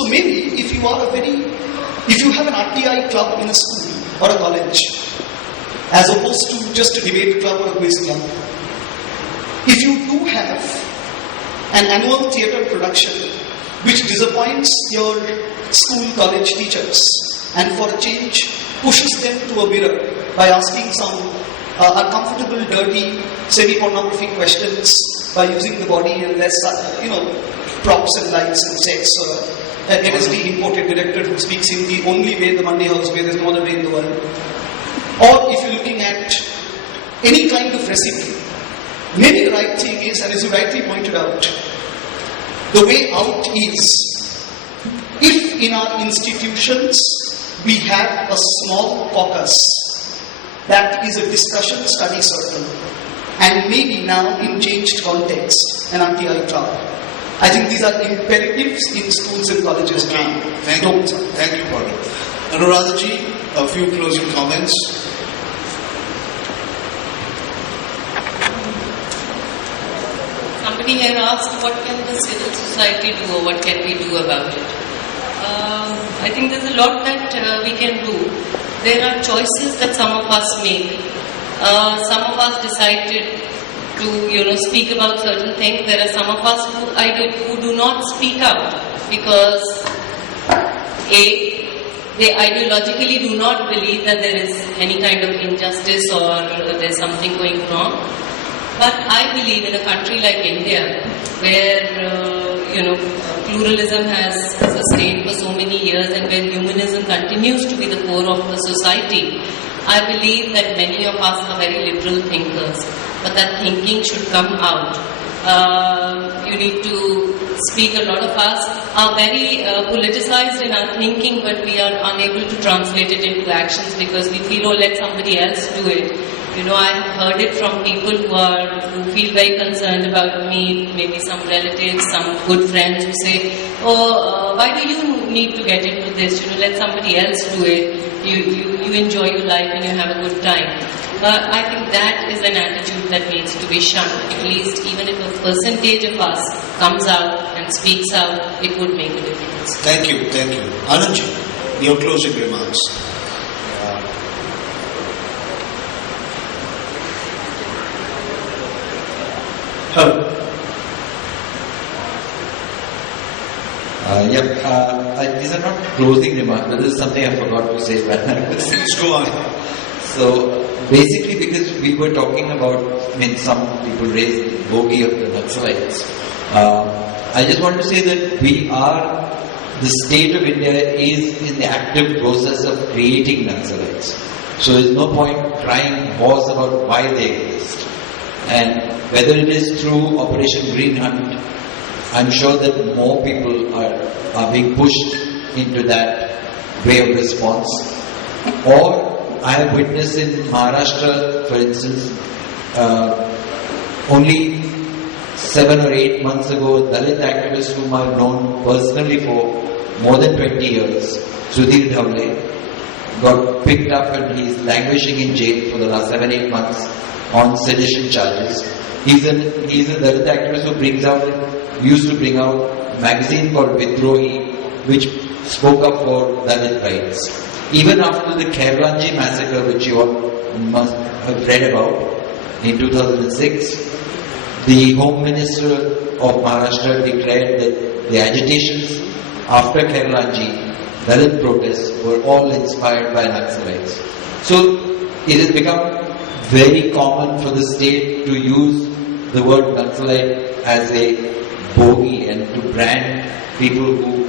So maybe if you have an RTI club in a school or a college, as opposed to just a debate club or a quiz club, if you do have an annual theatre production which disappoints your school, college teachers, and for a change pushes them to a mirror by asking some uncomfortable, dirty, semi-pornography questions by using the body and less, props and lights and sex, an LSD imported director who speaks Hindi only way the Monday House way, there's no other way in the world. Or if you're looking at any kind of recipe, maybe the right thing is, and as you rightly pointed out, the way out is, if in our institutions we have a small caucus that is a discussion study circle, and maybe now in changed context, an RTI club. I think these are imperatives in schools and colleges now. Thank you, Paul. Anuradhaji, a few closing comments. Somebody had asked, what can the civil society do or what can we do about it? I think there's a lot that we can do. There are choices that some of us make. Some of us decided to, speak about certain things. There are some of us who do not speak out because they ideologically do not believe that there is any kind of injustice or there's something going wrong. But I believe in a country like India, where pluralism has sustained for so many years and where humanism continues to be the core of the society, I believe that many of us are very liberal thinkers, but that thinking should come out. You need to speak. A lot of us are very politicized in our thinking, but we are unable to translate it into actions because we feel, let somebody else do it. I have heard it from people who feel very concerned about me, maybe some relatives, some good friends who say, why do you need to get into this? Let somebody else do it. You enjoy your life and you have a good time. But I think that is an attitude that needs to be shunned. At least even if a percentage of us comes out and speaks out, it would make a difference. Thank you. Anandji, your closing remarks. Hello. These are not closing remarks, but this is something I forgot to say. Please go on. So, basically because we were talking about, some people raised the bogey of the Naxalites. I just want to say that the state of India is in the active process of creating Naxalites. So there's no point trying wars about why they exist. And whether it is through Operation Green Hunt, I'm sure that more people are being pushed into that way of response. Or I have witnessed in Maharashtra, for instance, only 7 or 8 months ago, a Dalit activist whom I've known personally for more than 20 years, Sudhir Dhawale, got picked up and he's languishing in jail for the last 7-8 months on sedition charges. He's a Dalit activist who used to bring out a magazine called Vidrohi, which spoke up for Dalit rights. Even after the Kerlanji massacre, which you all must have read about, in 2006, the Home Minister of Maharashtra declared that the agitations after Kerlanji, Dalit protests, were all inspired by Naxalites. So it has become very common for the state to use the word Naxalite as a bogey and to brand people who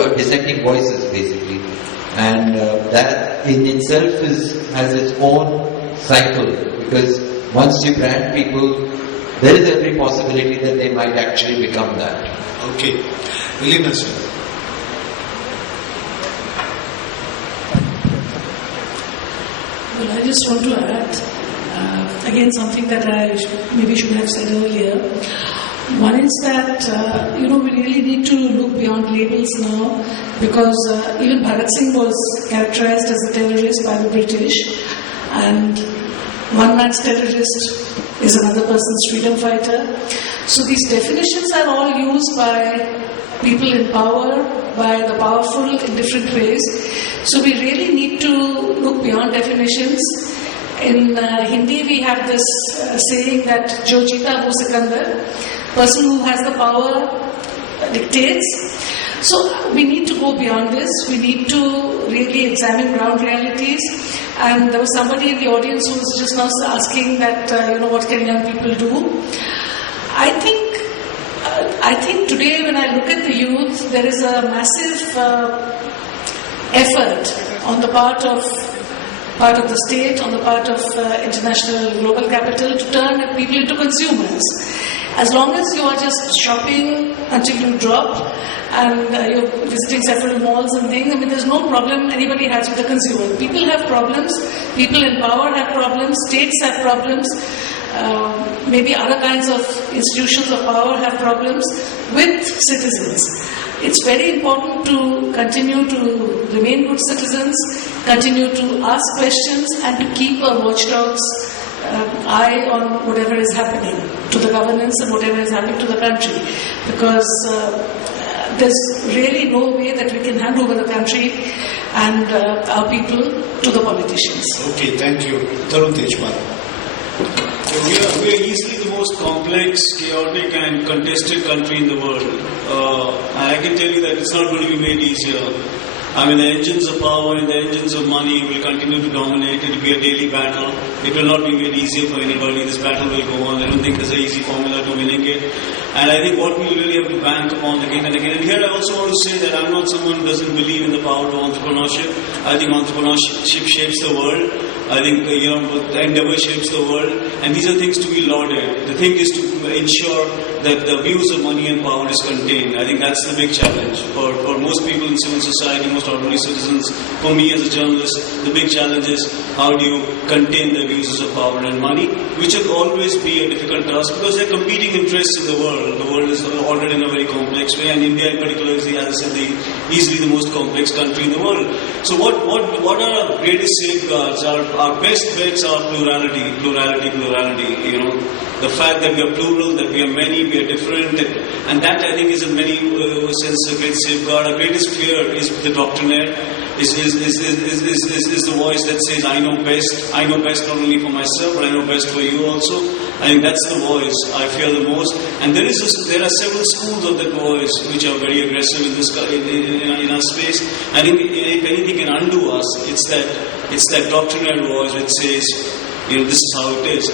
are dissenting voices basically. And that in itself has its own cycle, because once you brand people, there is every possibility that they might actually become that. Okay. Elena sir. Well, I just want to add, again, something that I maybe should have said earlier. One is that, we really need to look beyond labels now, because even Bhagat Singh was characterized as a terrorist by the British, and one man's terrorist is another person's freedom fighter. So these definitions are all used by people in power by the powerful in different ways. So we really need to look beyond definitions. In Hindi, we have this saying that "Jo jeeta wo sikandar," person who has the power dictates. So we need to go beyond this. We need to really examine ground realities. And there was somebody in the audience who was just now asking that, what can young people do? I think today when I look at the youth, there is a massive effort on the part of the state, on the part of international global capital to turn people into consumers. As long as you are just shopping until you drop and you're visiting several malls and things, there's no problem anybody has with the consumer. People have problems, people in power have problems, states have problems, maybe other kinds of institutions of power have problems with citizens. It's very important to continue to remain good citizens, continue to ask questions and to keep a watchdog's eye on whatever is happening to the governance and whatever is happening to the country, because there's really no way that we can hand over the country and our people to the politicians. Okay, thank you. Tarun Tejpal. We are easily the most complex, chaotic and contested country in the world. And I can tell you that it's not going to be made easier. The engines of power and the engines of money will continue to dominate. It will be a daily battle. It will not be made easier for anybody. This battle will go on. I don't think there's an easy formula to winning it. And I think what we really have to bank upon again and again. And here I also want to say that I'm not someone who doesn't believe in the power of entrepreneurship. I think entrepreneurship shapes the world. I think, endeavor shapes the world. And these are things to be lauded. The thing is to ensure that the abuse of money and power is contained. I think that's the big challenge. For most people in civil society, most ordinary citizens, for me as a journalist, the big challenge is how do you contain the abuses of power and money, which will always be a difficult task because there are competing interests in the world. The world is ordered in a very complex way, and India in particular is, as I said, easily the most complex country in the world. So what are our greatest safeguards? Our best bets are plurality. The fact that we are plural, that we are many, we are different, and that I think is in many senses a great safeguard. Our greatest fear is the doctrinaire, is the voice that says, I know best. I know best not only for myself, but I know best for you also. I think that's the voice I fear the most. And there are several schools of that voice which are very aggressive in our space. I think if anything can undo us, it's that doctrinaire voice which says, this is how it is.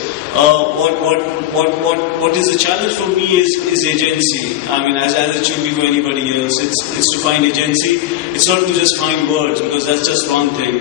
What is the challenge for me is agency. As it should be for anybody else. It's to find agency. It's not to just find words, because that's just one thing.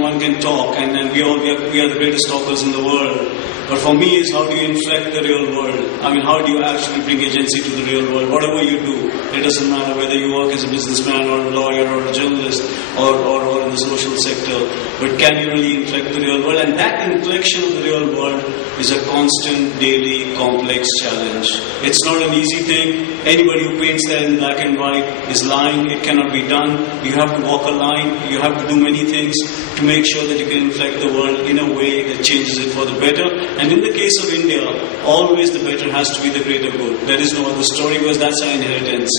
One can talk, and we are the greatest talkers in the world. But for me, is how do you inflect the real world? How do you actually bring agency to the real world? Whatever you do, it doesn't matter whether you work as a businessman or a lawyer or a journalist or in the social sector. But can you really inflect the real world? And that inflection of the real world is a constant, daily, complex challenge. It's not an easy thing. Anybody who paints that in black and white is lying. It cannot be done. You have to walk a line. You have to do many things to make sure that you can inflect the world in a way that changes it for the better. And in the case of India, always the better has to be the greater good. There is no other story, because that's our inheritance.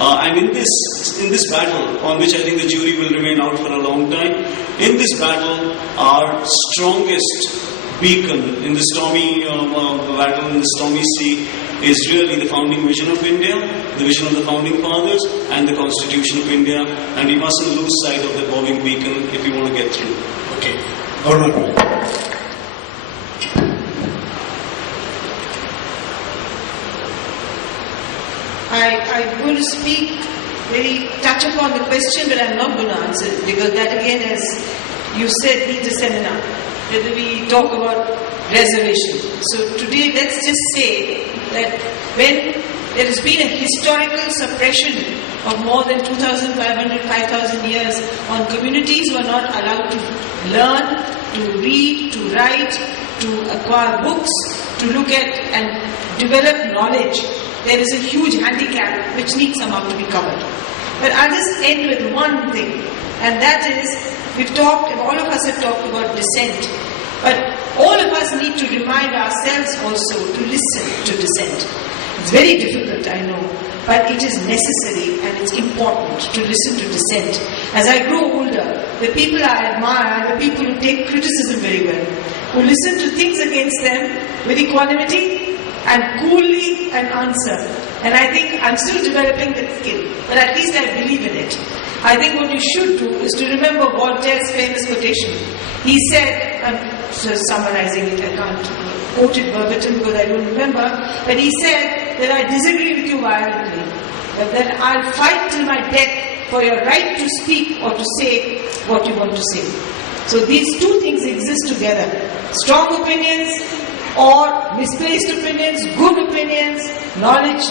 And in this battle, on which I think the jury will remain out for a long time, in this battle, our strongest beacon in the stormy battle in the stormy sea is really the founding vision of India, the vision of the founding fathers, and the Constitution of India. And we mustn't lose sight of that bobbing beacon if we want to get through. Okay. Aruna. I'm going to touch upon the question, but I'm not going to answer it, because that again, as you said, needs a seminar. Whether we talk about reservation. So today, let's just say that when there has been a historical suppression of more than 2,500, 5,000 years on communities who are not allowed to learn, to read, to write, to acquire books, to look at and develop knowledge, there is a huge handicap which needs somehow to be covered. But I'll just end with one thing, and that is, all of us have talked about dissent, but all of us need to remind ourselves also to listen to dissent. It's very difficult, I know, but it is necessary and it's important to listen to dissent. As I grow older, the people I admire are the people who take criticism very well, who listen to things against them with equanimity and coolly and answer. And I think I'm still developing that skill, but at least I believe in it. I think what you should do is to remember Voltaire's famous quotation. He said, I'm just summarizing it, I can't quote it verbatim because I don't remember, but he said that I disagree with you violently, but that I'll fight till my death for your right to speak or to say what you want to say. So these two things exist together. Strong opinions or misplaced opinions, good opinions, knowledge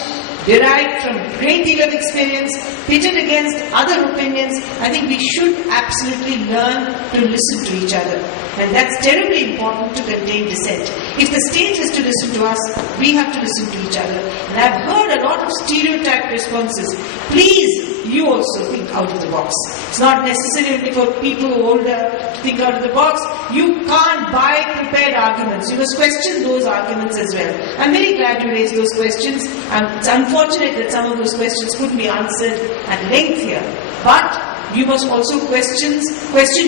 derived from a great deal of experience, pitted against other opinions. I think we should absolutely learn to listen to each other. And that's terribly important to contain dissent. If the state has to listen to us, we have to listen to each other. And I've heard a lot of stereotyped responses. Please, you also think out of the box. It's not necessarily for people who are older to think out of the box. You can't buy prepared arguments. You must question those arguments as well. I'm very glad you raised those questions. It's unfortunate that some of those questions couldn't be answered at length here. But you must also question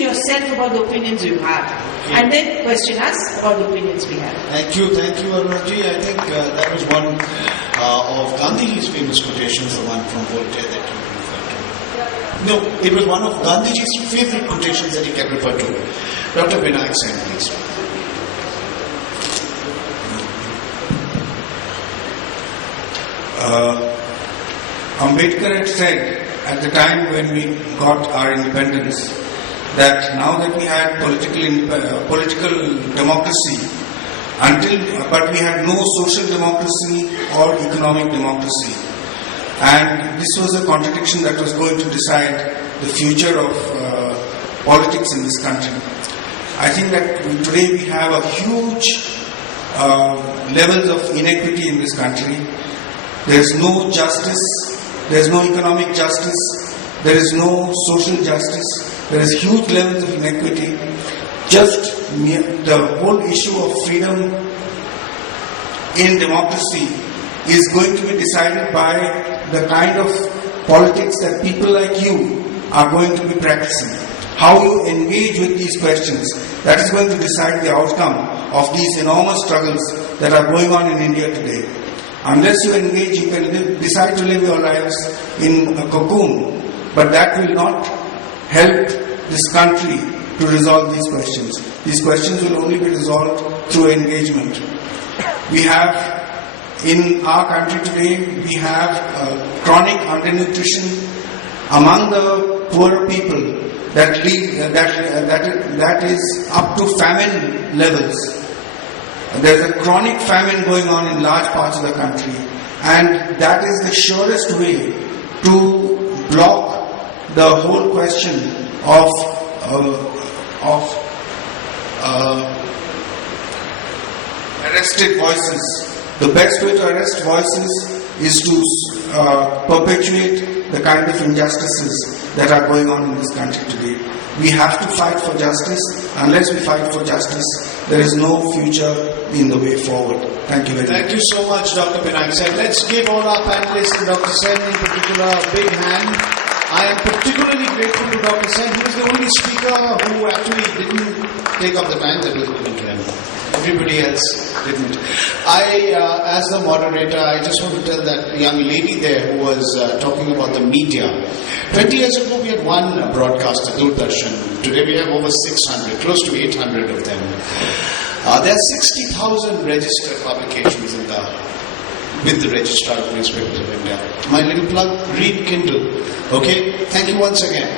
yourself about the opinions you have. And then question us about the opinions we have. Thank you, Arunaji. I think that was one of Gandhiji's famous quotations, the one from Voltaire that you referred to. No, it was one of Gandhiji's favorite quotations that he kept referring to. Dr. Vinayak Sen, please. Ambedkar had said at the time when we got our independence that now that we had political democracy, but we had no social democracy or economic democracy, and this was a contradiction that was going to decide the future of politics in this country. I think that today we have a huge levels of inequity in this country. There is no justice, there is no economic justice, there is no social justice, there is huge levels of inequity. Just the whole issue of freedom in democracy is going to be decided by the kind of politics that people like you are going to be practicing. How you engage with these questions, that is going to decide the outcome of these enormous struggles that are going on in India today. Unless you engage, you can decide to live your lives in a cocoon, but that will not help this country to resolve these questions. These questions will only be resolved through engagement. We have, in our country today, we have chronic undernutrition among the poorer people that is up to famine levels. There's a chronic famine going on in large parts of the country, and that is the surest way to block the whole question of arrested voices. The best way to arrest voices is to perpetuate the kind of injustices that are going on in this country today. We have to fight for justice. Unless we fight for justice, there is no future in the way forward. Thank you very much. Thank you so much, Dr. Vinayak Sen. Let's give all our panelists and Dr. Sen in particular a big hand. I am particularly grateful to Dr. Sen. He was the only speaker who actually didn't take up the time that was given to him. Everybody else didn't. As the moderator, I just want to tell that young lady there who was talking about the media. 20 years ago, we had one broadcaster, Doordarshan. Today, we have over 600, close to 800 of them. There are 60,000 registered publications with the Registrar of Newspapers of India. My little plug, read Kindle. Okay? Thank you once again.